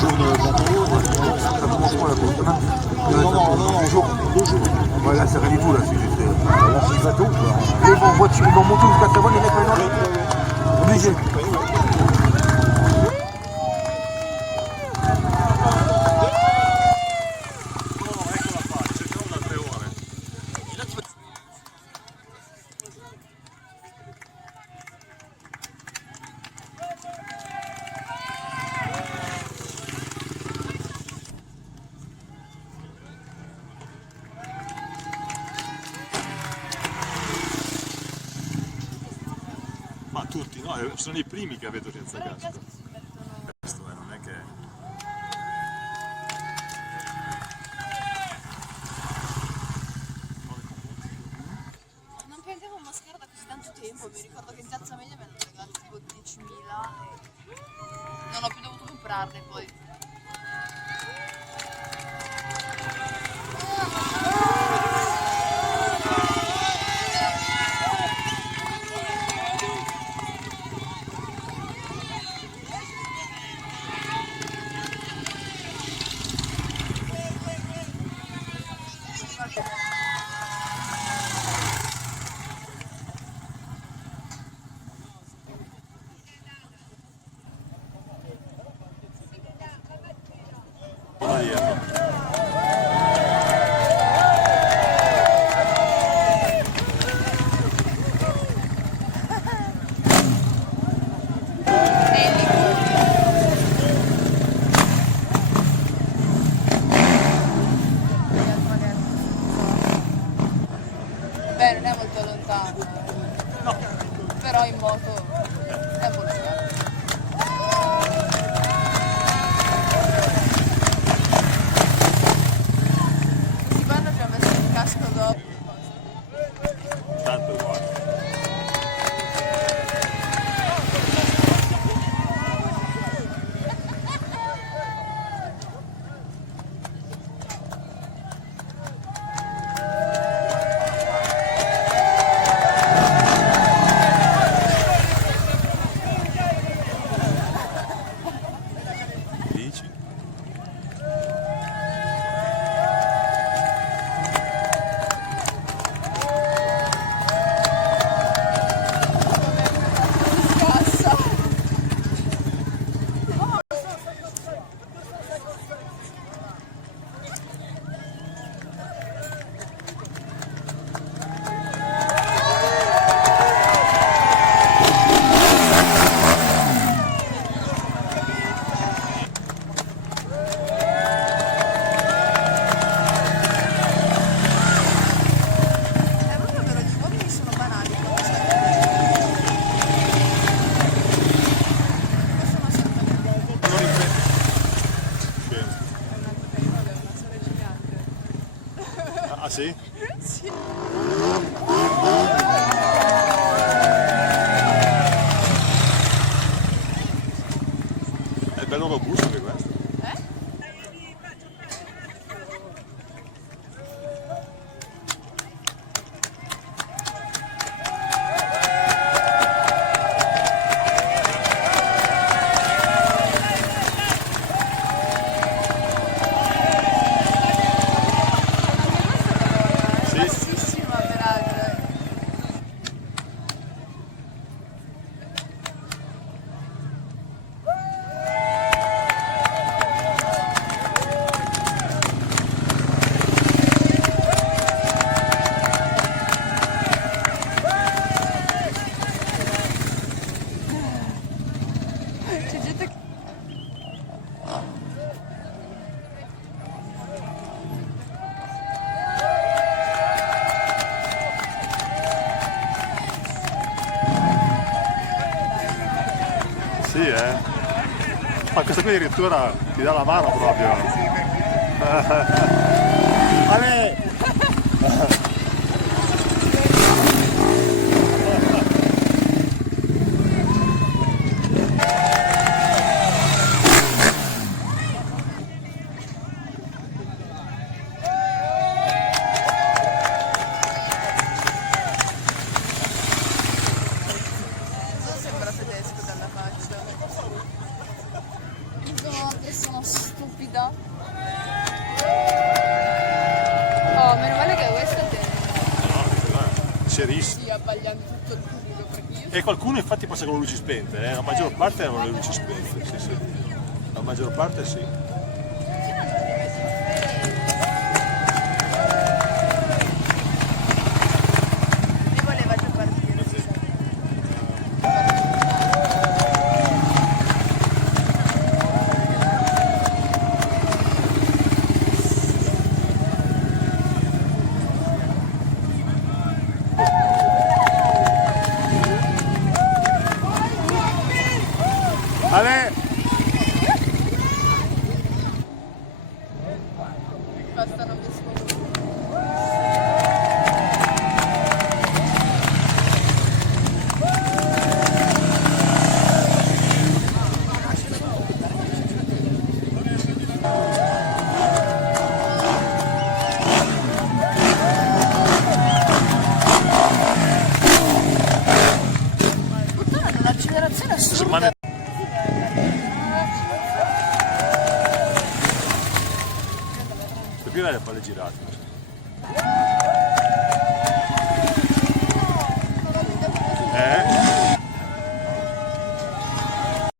jaune bandeau, ça commence quoi là pour demain? Non, 2 jours. 2 jours. Ouais, là, c'est rien du tout, là, c'est juste. Là, c'est le bateau. Ils vont en voiture, ils vont monter jusqu'à Savone, les mecs maintenant. Obligé. Ma tutti, no? Sono i primi che vedo senza casco. Questo non è che... Non prendevo maschera da così tanto tempo, mi ricordo che in piazza media me ne hanno regalati tipo 10.000 e non ho più dovuto comprarne poi. Beh, non è molto lontano, No. però in moto è un po' lontano. Questi qua hanno già messo il casco dopo. Tanto buono. Dici? Cassa! È proprio vero, gli uomini sono banali quando sono assolutamente. Non ripeto. Bene. È un altro carino, è una sole gigante. Ah sì? Sì. È bello robusto anche questo. Eh? Sì. Bassissima peraltro. C'è gente che... Sì, Ma questo qui addirittura ti dà la mano proprio. Ale! Non sembra tedesco dalla faccia. No, adesso non so. tutto il pubblico, perché io E qualcuno infatti passa con le luci spente, la maggior parte erano le luci spente, sì sì. La maggior parte sì. mi voleva già partire. Ale! Basta non mi scopo. Puttana, hanno un'accelerazione assurda. Rimane... Le prime le palle girate.